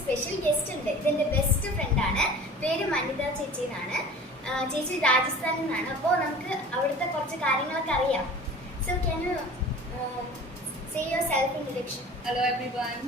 Special guest ഉണ്ട്. ഇതെന്റെ best friend ആണ്. പേര് മനിത ചേച്ചി എന്നാണ്. ചേച്ചി രാജസ്ഥാനിൽ നിന്നാണ്. അപ്പോൾ നമുക്ക് അവിടുത്തെ കുറച്ച് കാര്യങ്ങളൊക്കെ അറിയാം. So can you say your self introduction? Hello everyone,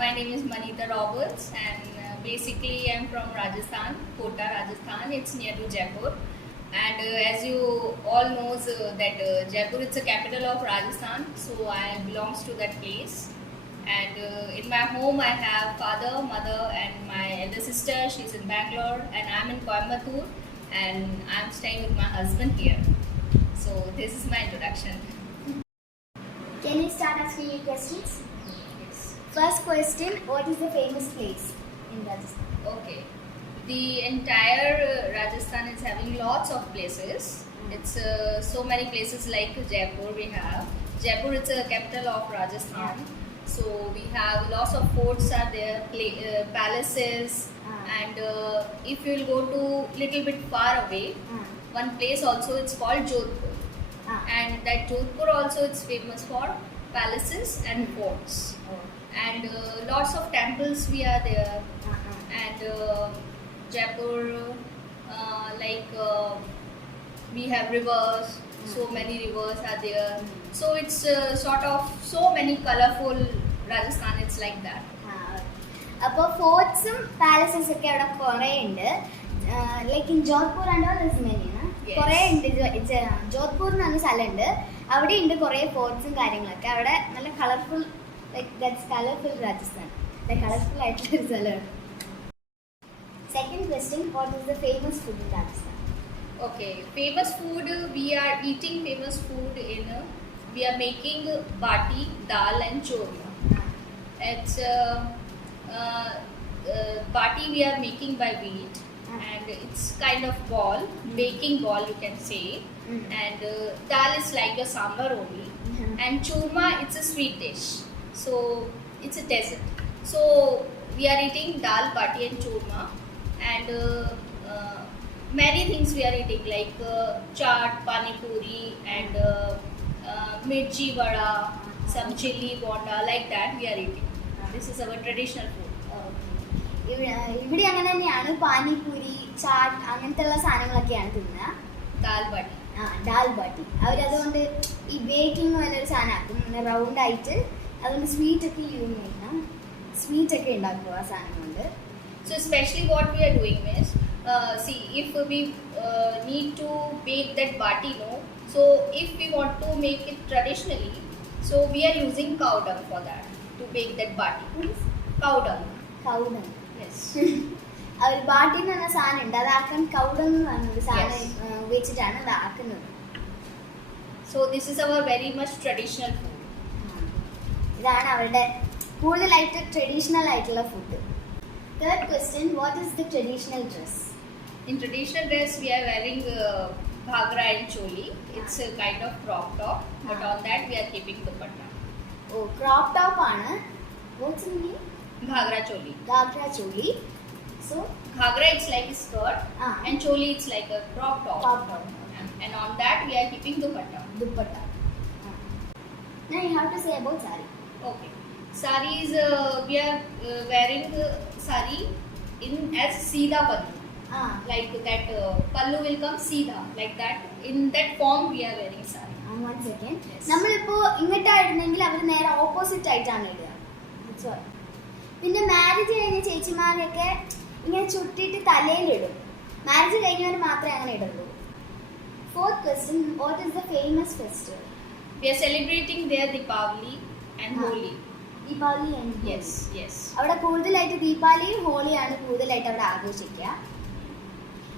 my name is Manita Roberts and basically I'm from Rajasthan, Kota, Rajasthan. It's near to Jaipur and as you all knows that Jaipur is the capital of Rajasthan, so I belongs to that place. And in my home I have father, mother and my elder sister. She's in Bangalore and I'm in Coimbatore and I'm staying with my husband here. So this is my introduction. Can you start asking your questions? Yes. First question, what is the famous place in Rajasthan? Okay. The entire Rajasthan is having lots of places. It's so many places like Jaipur we have. Jaipur is the capital of Rajasthan. So we have lots of forts are there, palaces. And if you will go to little bit far away, one place also it's called Jodhpur. And that Jodhpur also is famous for palaces and forts. And lots of temples we are there. And Jaipur, we have rivers. So many rivers are there. So it's sort of so many colorful Rajasthan. It's like that. അപ്പോൾ ഫോർട്ട്സും പാലസസ് ഒക്കെ അവിടെ കുറേ ഉണ്ട്. Like in Jodhpur and all is many കുറേ ഉണ്ട്. ജോധ്പൂർ എന്ന് പറഞ്ഞ സ്ഥലമുണ്ട്. അവിടെ ഉണ്ട് കുറേ ഫോർട്ട്സും കാര്യങ്ങളൊക്കെ. അവിടെ നല്ല colourful, like that's colourful Rajasthan. കളർഫുൾ ആയിട്ടുള്ള ഒരു സ്ഥലമാണ്. Second question, what is the famous food in Rajasthan? Okay, famous food, we are eating famous food in, we are making bati, dal and churma. It's bati we are making by wheat and it's kind of ball, baking ball you can say. And dal is like a sambar only. And churma it's a sweet dish, so it's a dessert. So we are eating dal, bati and churma and many things we are eating like chaat, pani puri and mirchi vada, some chili bonda, like that we are eating. This is our traditional food. ഇവിടെ അങ്ങനെ തന്നെയാണ്. പാനിപൂരി, ചാട്ട് അങ്ങനത്തെ ഉള്ള സാധനങ്ങളൊക്കെയാണ് തിന്നുക. ദാൽ ബാട്ടി. ദാൽ ബാട്ടി അവരതുകൊണ്ട് ഈ ബേക്കിംഗ് പോലൊരു സാധനമാക്കും, റൗണ്ട് ആയിട്ട്. അതുകൊണ്ട് സ്വീറ്റ് ഒക്കെ യൂസ് ചെയ്യണം. സ്വീറ്റ് ഒക്കെ ഉണ്ടാക്കും ആ സാധനം കൊണ്ട്. So especially what we are doing is see, if we need to bake that bati, no, so if we want to make it traditionally, so we are using cow dung for that to bake that bati. Cow dung. Yes. അവർ ബാട്ടി എന്ന് പറഞ്ഞ സാധനം ഉണ്ട്, അതാക്കാൻ കൗഡെന്ന് പറഞ്ഞൊരു സാധനം ഉപയോഗിച്ചിട്ടാണ് അത് ആക്കുന്നത്. So this is our very much traditional food. ഇതാണ് അവരുടെ കൂടുതലായിട്ട് ട്രഡീഷണൽ ആയിട്ടുള്ള food. Third question, what is the traditional dress? In traditional dress we are wearing ghagra and choli. It's a kind of crop top, but on that we are keeping dupatta. Oh, crop top ആണ്. What's the name? Ghagra choli. Ghagra choli. So Ghagra it's like a skirt and choli it's like a crop top. And on that we are keeping dupatta. Now you have to say about sari. Okay. Saris we are wearing sari in as seedha pallu. Like that pallu will come seedha, like that. In that form we are wearing sari. One second. നമ്മളിപ്പോൾ ഇങ്ങോട്ടായിരുന്നെങ്കിൽ അവർ നേരെ ഓപ്പോസിറ്റ് ആയിട്ടാണ് ഇടുക. പിന്നെ മാരേജ് കഴിഞ്ഞ ചേച്ചിമാരൊക്കെ ഇങ്ങനെ ചുട്ടിയിട്ട് തലയിലിടും. മാരേജ് കഴിഞ്ഞവർ മാത്രമേ അങ്ങനെ ഇടുള്ളൂ. Fourth question, what is the famous festival? We are celebrating their Deepavali and Holi. Deepavali and yes. അവിടെ കൂടുതലായിട്ട് ദീപാവലിയും ഹോളിയാണ് കൂടുതലായിട്ട് അവിടെ ആഘോഷിക്കുക.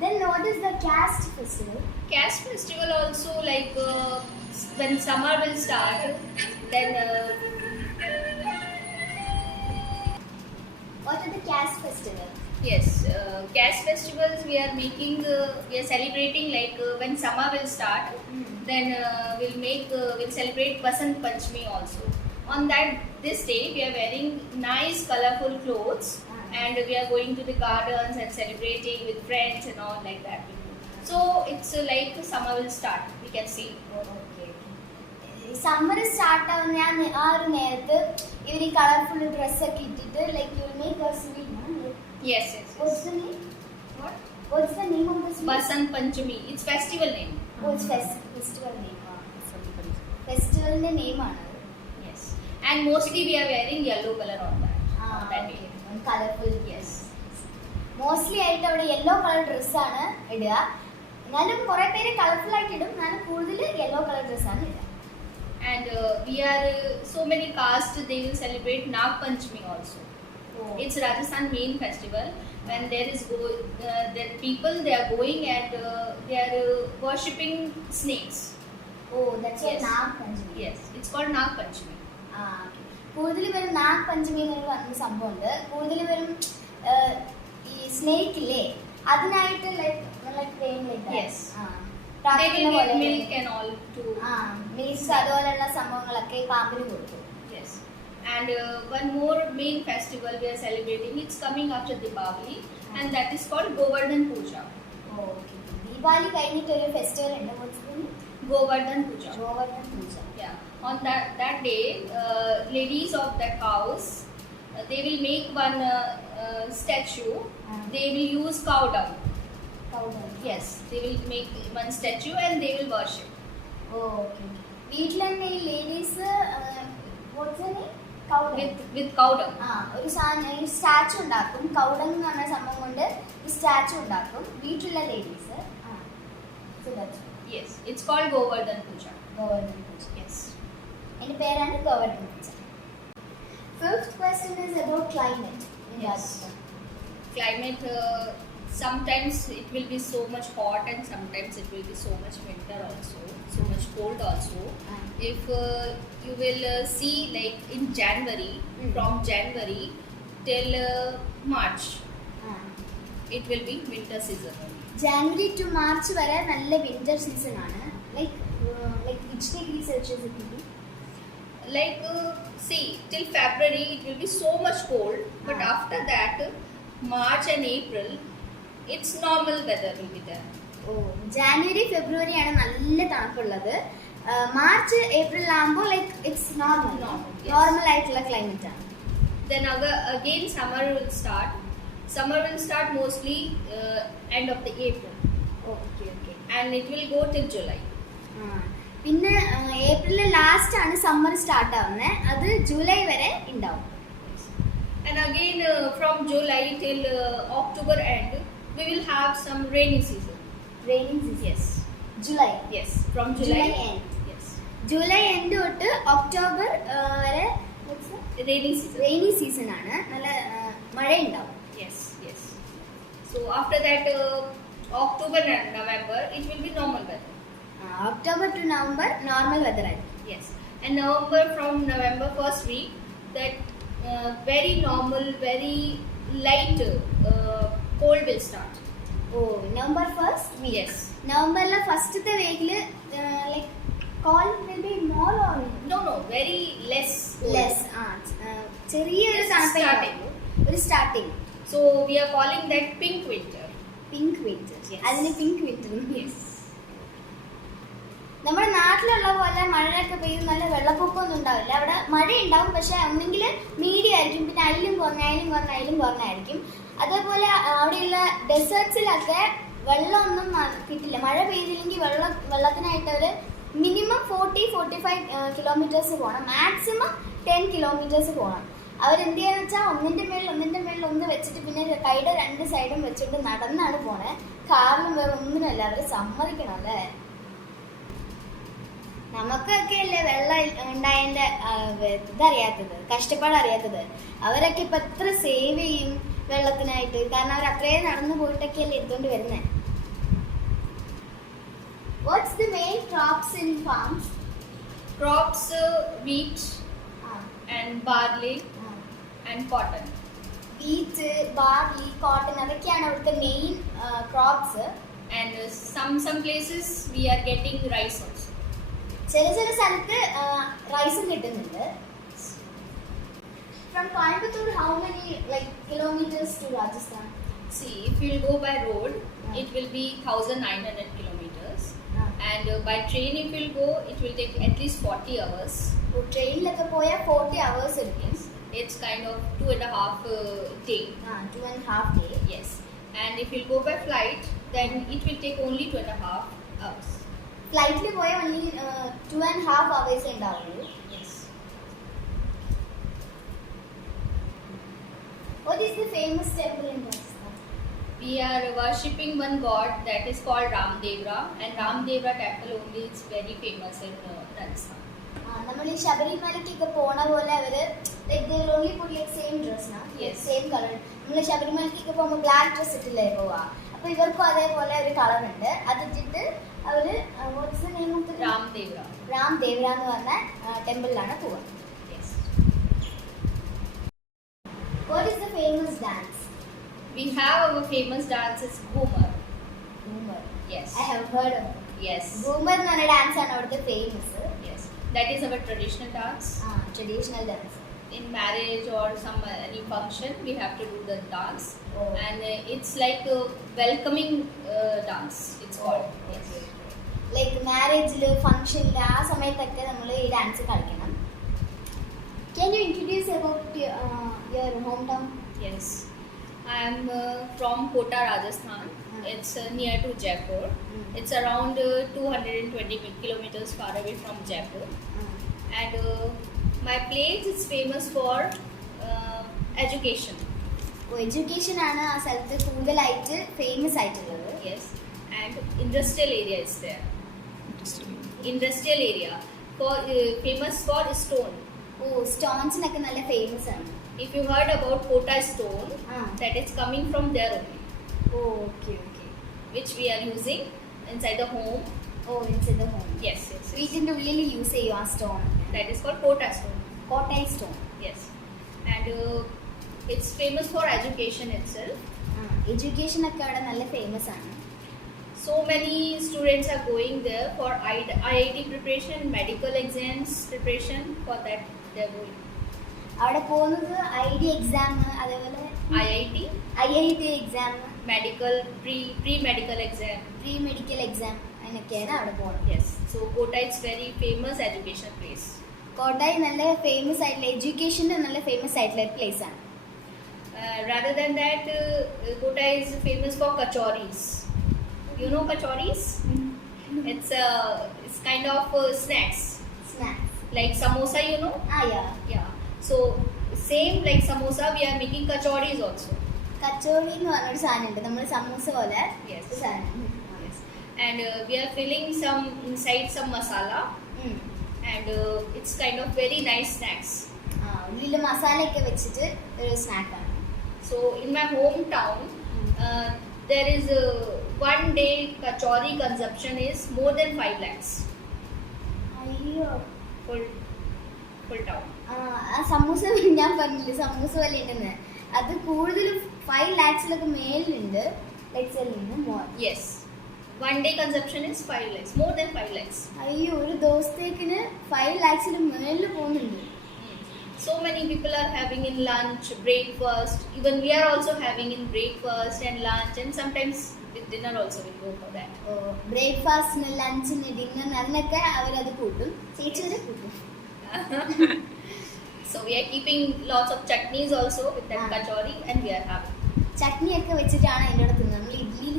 Then what is the caste festival? Caste festival also like when summer will start, then What are the caste festival? yes, caste festivals we are making, we are celebrating like when summer will start, then we'll celebrate Basant Panchami also. On that this day we are wearing nice colorful clothes and we are going to the gardens and celebrating with friends and all like that. So it's like summer will start, we can see. Okay. Summer start ആവുന്ന ആ ഒരു നേരത്ത് ഇവർ ഈ കളർഫുൾ ഡ്രസ്സൊക്കെ ഇട്ടിട്ട് like you make A sweet. Yes, yes, What's yes. the name? What? What's the name of the sweet? Basant Panchami. It's festival name. Oh, it's festival name. ഫെസ്റ്റിവലിന്റെ name ആണ്. Yes. And mostly we are wearing yellow color on that. On that day. Colourful. Yes. Mostly ആയിട്ട് അവിടെ yellow colour ഡ്രസ്സാണ് ഇടുക. എന്നാലും കുറെ പേര് കളർഫുൾ ആയിട്ട് ഇടും. എന്നാലും കൂടുതൽ യെല്ലോ കളർ ഡ്രസ്സാണ് ഇടുക. And we are so many castes. They will celebrate Nag Panchami also. It's Rajasthan main festival when there is there people they are going and they are worshipping snakes. Oh, that's Yes. Nag Panchami. Yes, it's called Nag Panchami. കൂടുതൽ പേരും നാഗ് പഞ്ചമി എന്നൊരു പറഞ്ഞ സംഭവമുണ്ട്. കൂടുതൽ പേരും ഈ സ്നേക്ക് ഇല്ലേ അതിനായിട്ട് Yes. They will give milk and all to. Milk അതുപോലെയുള്ള സംഭവങ്ങളൊക്കെ പാമ്പിന് കൊടുക്കും. Yes. And one more main festival we are celebrating. It's coming after Diwali, and that is called Govardhan Puja. Deepavali കഴിഞ്ഞിട്ട് ഒരു ഫെസ്റ്റിവൽ ഉണ്ട്. Govardhan Puja. Govardhan puja. Yeah. On that day, ladies of that house, they will make one statue. They will use cow dung. Yes, they will make one statue and they will worship. വീട്ടിൽ തന്നെ ഈ ladies With cow dung. ഒരു statue ഉണ്ടാക്കും. Cow dung എന്ന് പറഞ്ഞ സംഭവം കൊണ്ട് ഈ സ്റ്റാച്ചു ഉണ്ടാക്കും വീട്ടിലുള്ള ladies. Yes, it's called Govardhan Puja. Govardhan Puja. Yes. എൻ്റെ പേരാണ് Govardhan Puja. Fifth question is about climate in Yes. Rajasthan. Climate, sometimes it will be so much hot and sometimes it will be so much winter also, so much cold also. If you will see like in January, from January till March, it will be winter season. January to March വരെ നല്ല winter season ആണ്. Like which degree Celsius it will be? Like see, till February it will be so much cold, but after that March and April it's normal weather will be there. January February ആണ് നല്ല തണുപ്പുള്ളത്. March April ആകുമ്പോൾ like it's normal ആയിട്ടുള്ള climate ആണ്. Then again summer will start. Summer will start mostly end of the April. Okay. And it will go till July. പിന്നെ April last ആണ് summer start ആവുന്നത്. അത് ജൂലൈ വരെ ഉണ്ടാവും. And again from July till October end we will have some rainy season. Yes. July. Yes, from July end. Yes. July end തൊട്ട് ഒക്ടോബർ വരെ Rainy season ആണ്. നല്ല മഴ ഉണ്ടാവും. Yes. So after that October and November it will be normal weather. October to November normal weather ആയിരിക്കും. Yes. And November from November first week that very normal, very light cold will start. November first week. Yes. നവംബറിലെ ഫസ്റ്റത്തെ വീക്കിൽ like cold will be more or No, very less. ചെറിയൊരു Starting. ഒരു starting. So we are calling that pink winter. Pink winter. Yes. അതിന് pink winter. Yes. നമ്മുടെ നാട്ടിലുള്ള പോലെ മഴയൊക്കെ പെയ്ത് നല്ല വെള്ളപ്പൊക്കമൊന്നും ഉണ്ടാവില്ല. അവിടെ മഴ ഉണ്ടാവും, പക്ഷെ ഒന്നെങ്കിൽ മീഡിയം ആയിരിക്കും, പിന്നെ അതിലും കുറഞ്ഞായിരിക്കും. അതേപോലെ അവിടെയുള്ള ഡെസേർട്സിലൊക്കെ വെള്ളമൊന്നും കിട്ടില്ല. മഴ പെയ്തില്ലെങ്കിൽ വെള്ളത്തിനായിട്ട് അവർ മിനിമം 40-45 കിലോമീറ്റേഴ്സ് പോകണം, മാക്സിമം 10 കിലോമീറ്റേഴ്സ് പോകണം. അവരെന്ത് ചെയ്യാന്ന് വെച്ചാൽ ഒന്നിൻ്റെ മേളിൽ ഒന്ന് വെച്ചിട്ട് പിന്നെ കൈയുടെ രണ്ട് സൈഡും വെച്ചിട്ട് നടന്നാണ് പോണേ. കാറിലും വേറെ ഒന്നിനല്ല. അവർ സമ്മതിക്കണം അല്ലേ. നമുക്കൊക്കെ അല്ലേ വെള്ളം ഉണ്ടായതിൻ്റെ ഇതറിയാത്തത്, കഷ്ടപ്പാടറിയാത്തത്. അവരൊക്കെ ഇപ്പം എത്ര സേവ് ചെയ്യും വെള്ളത്തിനായിട്ട്. കാരണം അവർ അത്രയും നടന്നു പോയിട്ടൊക്കെ അല്ലേ എടുത്തോണ്ട് വരുന്നത്. What's the main crops in farms? Crops wheat and barley and cotton. Wheat, barley, cotton അതൊക്കെയാണ് അവിടുത്തെ main crops. And some places we are getting rice also. ചില സ്ഥലത്ത് റൈസും കിട്ടുന്നുണ്ട്. From Coimbatore, how many kilometers to Rajasthan? See, if you go by road, it will be 1900 kilometers. And by train if you'll go, it will take at least 40 hours. ട്രെയിനിലൊക്കെ പോയാൽ 40 hours എടുക്കും. It's kind of 2.5 day. 2.5 days. Yes. And if you'll go by flight, then it will take only 2.5 hours. ഫ്ലൈറ്റിൽ പോയാൽ only 2.5 hours ഉണ്ടാവുള്ളൂ. Yes. What is the famous temple in Rajasthan? We are worshipping one god that is called Ramdevra, and Ramdevra temple only is very famous in Rajasthan. നമ്മൾ ഈ ശബരിമലയ്ക്കൊക്കെ പോണ പോലെ അവര് only put like same dress Yes. Same colour. നമ്മൾ ശബരിമലയ്ക്കൊക്കെ പോകുമ്പോൾ black dress ഇട്ടില്ലേ പോവാ, അപ്പൊ ഇവർക്കും അതേപോലെ ഒരു കളർ ഉണ്ട്. അത് ഇട്ടിട്ട് അവര് what's the name of the Ramdevra. Ram ദേവ്ര എന്ന് പറഞ്ഞ ടെമ്പിളിലാണ് പോവുക. Yes. What is the famous dance? We have our famous dance is Ghumar. Ghumar. Yes. I have heard of it. Yes. Ghumar എന്ന് പറഞ്ഞ ഡാൻസ് ആണ് അവിടുത്തെ famous. Yes. That is our traditional dance. Traditional dance. In marriage or some any function, we have to do the dance. Oh. And it's like a welcoming dance. It's called. Yes. Like മാരേജില് ഫംഗ്ഷനിൽ ആ സമയത്തൊക്കെ നമ്മൾ ഈ ഡാൻസ് കളിക്കണം. Can you introduce about your hometown? Yes. I am from Kota, Rajasthan. It's near to Jaipur. It's around 220 kilometers far away from Jaipur. And my place is famous for education. Education ആണ് ആ സ്ഥലത്ത് കൂടുതലായിട്ട് ഫേമസ് ആയിട്ടുള്ളത്. Yes. And industrial area is there. Industrial area for famous for stone. സ്റ്റോൺസിനൊക്കെ നല്ല ഫേമസ് ആണ്. If you heard about Kota stone, Ah. that is coming from there only, okay okay. which we are using inside the home. Inside the home. Yes, yes, yes. വീട്ടിന്റെ ഉള്ളിൽ use ചെയ്യും ആ stone. That is called Kota stone. Kota stone. Yes. And it's famous for education itself. Education ഒക്കെ അവിടെ നല്ല ഫേമസ് ആണ്. So many students are going there for IIT preparation, medical exams preparation. For that they are going. അവിടെ പോകുന്നത് ID exam, അതേപോലെ IIT, IIT exam, medical, pre-medical exam. Pre medical exam, അതിനൊക്കെയാണ് അവിടെ പോകുന്നത്. Yes. So Kota is very famous education place. Kottayi നല്ല ഫേമസ് ആയിട്ടുള്ള എഡ്യൂക്കേഷൻ്റെ നല്ല ഫേമസ് ആയിട്ടുള്ള ഒരു പ്ലേസ് ആണ്. Rather than that, Kota is famous for kachoris. You know kachoris? It's kind of snacks snacks. like samosa. You know? Yeah. Yeah. So same like samosa, we are making kachoris also. Kachori എന്ന് പറഞ്ഞൊരു സാധനം ഉണ്ട്, നമ്മൾ സമൂസ പോലെ Yes. ഒരു സാധനം. Yes. And we are filling some inside some masala, and it's kind of very nice snacks. ഉള്ളിൽ മസാലയൊക്കെ വെച്ചിട്ട് ഒരു സ്നാക്കാണ്. So in my hometown, there is one day kachori consumption is more than 5 lakhs. അയ്യോ. Full town. ആ സമൂസ ഞാൻ പറഞ്ഞില്ലേ സമൂസ പോലെ ഉണ്ടെന്ന്, അത് കൂടുതലും 5 lakhs മേലിലുണ്ട്. More. Yes. One day consumption is 5 lakhs, more than 5 lakhs. അയ്യോ, ഒരു ദിവസത്തേക്കിന് 5 lakhs മേലിൽ പോകുന്നുണ്ട്. So many people are having in lunch, breakfast. Even we are also having in breakfast and lunch, and sometimes with dinner also we go for that. ബ്രേക്ക്ഫാസ്റ്റിന്, ലഞ്ചിന്, ഡിന്നറിന് അതിനൊക്കെ അവരത് കൂട്ടും. ചേച്ചി വരെ കൂട്ടും. So we are keeping lots of chutneys also with that Ah. kachori, and we are having. ചട്നിയൊക്കെ വെച്ചിട്ടാണ് അതിൻ്റെ അടുത്ത് നമ്മൾ ഇഡ്ഡലിയിൽ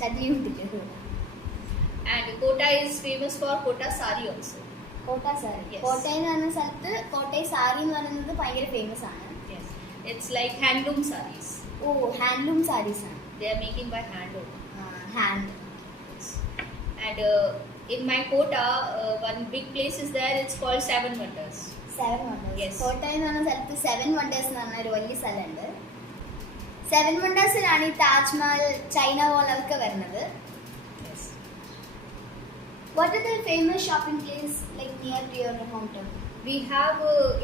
ചട്നി കൂട്ടിട്ട്. And Kota is famous for Kota sari also. കോട്ട സാരി. Yes. കോട്ടയം എന്ന് പറഞ്ഞ സ്ഥലത്ത് കോട്ടയം സാരി എന്ന് പറയുന്നത് ഭയങ്കര ഫേമസ് ആണ്. Yes. It's like handloom saris. Handloom saris ആണ്. They are making by handloom. Hand. Yes. And in my Kota, one big place is there. It's called Seven Wonders. 7 wonders. Yes. Kottayam എന്ന് പറഞ്ഞ സ്ഥലത്ത് 7 wonders എന്ന് പറഞ്ഞ ഒരു വലിയ സ്ഥലമുണ്ട്. 7 wondersലാണ് ഈ താജ്മഹൽ, ചൈന വാൾ അതൊക്കെ വരുന്നത്. Yes. What are the famous shopping places like near to your hometown? We have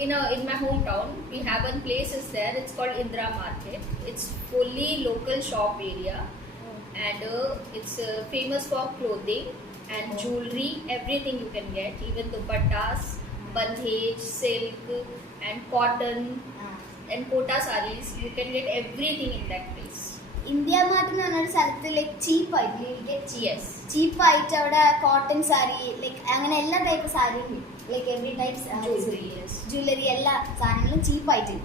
in my hometown, we have one place is there. It's called Indra Market. It's fully local shop area, and it's famous for clothing and jewelry. Everything you can get, even dupattas, bandhej, silk, and cotton, and Kota saris. You can get everything in that place. India mart എന്ന് പറഞ്ഞൊരു സ്ഥലത്ത് ലൈക്ക് ചീപ്പായിട്ട് Yes. ചീപ്പായിട്ട് അവിടെ കോട്ടൺ സാരി ലൈക്ക് അങ്ങനെ എല്ലാ ടൈപ്പ് സാരിയും like every type Jewelry, yes. Jewellery എല്ലാ സാധനങ്ങളും ചീപ്പായിട്ട്.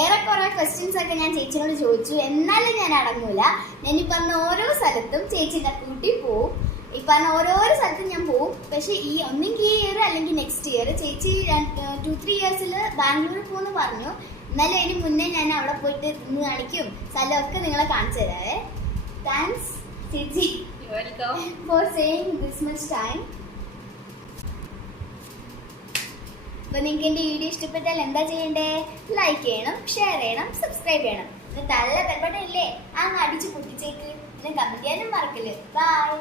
ഏറെക്കുറെ ക്വസ്റ്റ്യൻസ് ഒക്കെ ഞാൻ ചേച്ചിനോട് ചോദിച്ചു, എന്നാലും ഞാൻ അടങ്ങൂല. ഞാൻ ഈ പറഞ്ഞ ഓരോ സ്ഥലത്തും ചേച്ചിനെ കൂട്ടി പോവും. ഈ പറഞ്ഞ ഓരോരോ സ്ഥലത്തും ഞാൻ പോവും. പക്ഷെ ഈ ഒന്നെങ്കിൽ ഈ ഇയർ അല്ലെങ്കിൽ നെക്സ്റ്റ് ഇയർ ചേച്ചി 2-3 ഇയേഴ്സിൽ ബാംഗ്ലൂരിൽ പോകുമെന്ന് പറഞ്ഞു. എന്നാലും അതിന് മുന്നേ ഞാൻ അവിടെ പോയിട്ട് ഇന്ന് കാണിക്കും, സ്ഥലമൊക്കെ നിങ്ങളെ കാണിച്ചു തരാവേ. താങ്ക്സ് ചേച്ചി You're welcome. For saying this much time. അപ്പോൾ നിങ്ങൾക്ക് എൻ്റെ വീഡിയോ ഇഷ്ടപ്പെട്ടാൽ എന്താ ചെയ്യണ്ടേ? ലൈക്ക് ചെയ്യണം, ഷെയർ ചെയ്യണം, സബ്സ്ക്രൈബ് ചെയ്യണം. പിന്നെ തള്ള ബെൽബട്ടൺ ഇല്ലേ, അങ്ങ് അടിച്ച് പൊട്ടിച്ചേക്ക്. പിന്നെ കമൻറ്റ് ചെയ്യാനും മറക്കല്ലേ. ബൈ.